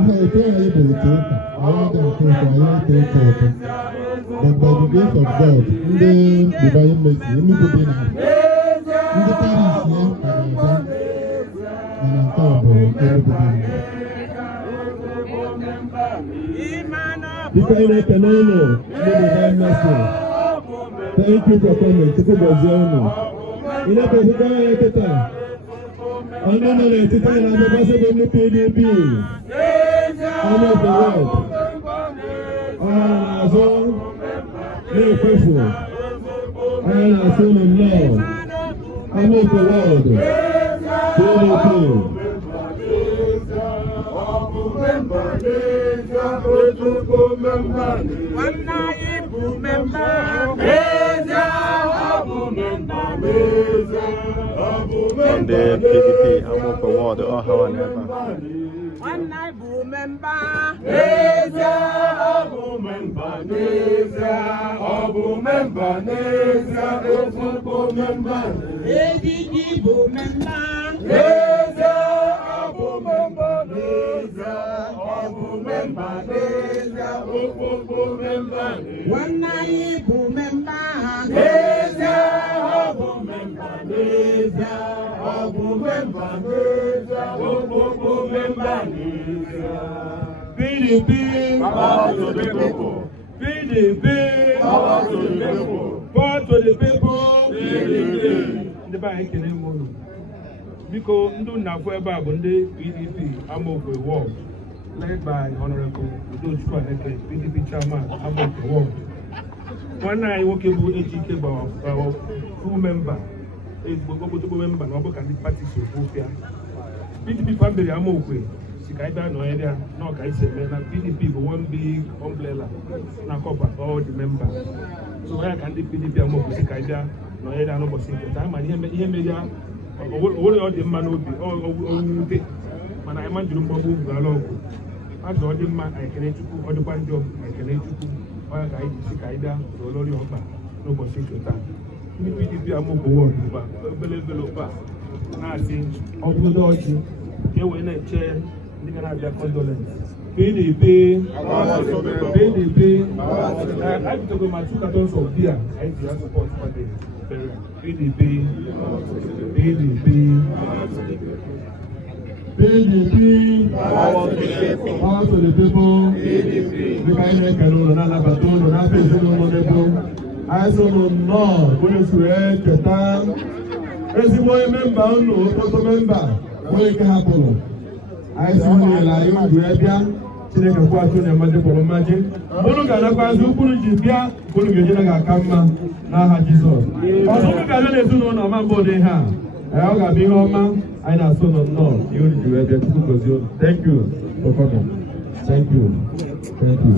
But by the grace of God, ndị divine mercy, emegide na ndị Paris ya mana nke ọ bụ emegide na. Biko anyị na-ekele unu ndị divine mercy. Thank you for coming. Chukwu gọzie unu. Ị na-ekpezikwa anyị eketa. Onye nọ n'etiti anyị na-abịakwasị bụ ndị PDP. All of the world. Azụ na-ekwefu. Anyị na-asị unu nnọọ. All of the world. PDP. On the PDP, I'm up for war, the Ohawa never. One night boom member, Neza, boom member, Neza, boom member, Neza, boom member, ADD boom member, Neza, boom member, Neza, boom member, Neza, boom member, one night boom member, Neza, boom member, Neza, boom member, Neza, boom member. PDP, Power to the people. PDP, Power to the people. power to the people. PDP. Ndị be anyị ekele m unu. Biko ndị na-afụ ebe a bụ ndị PDP Amokwe Ward, led by Honorable Udochukwu Aneke, PDP Chairman Amokwe Ward. Nwanne anyị nwoke bụ Ejike bụ full member, ezigbo member na ọ bụ ka ndị pati so kwụfịa. PDP family Amokwe si ka anyị bịa nọ area na ọka isi eme na PDP bụ one big umbrella na cover all the members. So ya ka ndị PDP Amokwe si ka anyị bịa nọ area n'ụbọchị nke taa mana ihe mere ya onwere ọ dị mma n'obi owute mana anyị ma jiri mgbagbu ugwu ala ọgwụ azụ ọ dị mma anyị ekele Chukwu ọ dịkwa njọ anyị ekele Chukwu ọya ka anyị si ka anyị bịa n'olori ọkpa n'ụbọchị nke taa. Ndị PDP Amokwe Ward ụba obele ụba na-asị ọbụgodo ọchị ka e wee na-eche ndị ga na-abịa condolence. PDP, PDP, I took my 2 cartons of beer. I did support for the PDP, PDP, PDP, power to the people. The kind of Carola, Nabaton, Nabaton, I saw no, when you swear, Ketan, as you were a member, no, member, when it happen. I saw you like you, Chineke kwa atụ na mmadụ kpọrọ mmaji bụrụ ga-anakwazi ụkwụrụ ji bịa bụrụ ga-eje na ga-aka mma n'aha Jizọs. Ọzọ ga-abịa n'ezinụlọ ọma mbụ dị ha ọ ga-abịa ihe ọma anyị na-asụ nọ nnọọ ihe unu jiri ebe Chukwu gozie unu. Thank you for coming. Thank you. Thank you.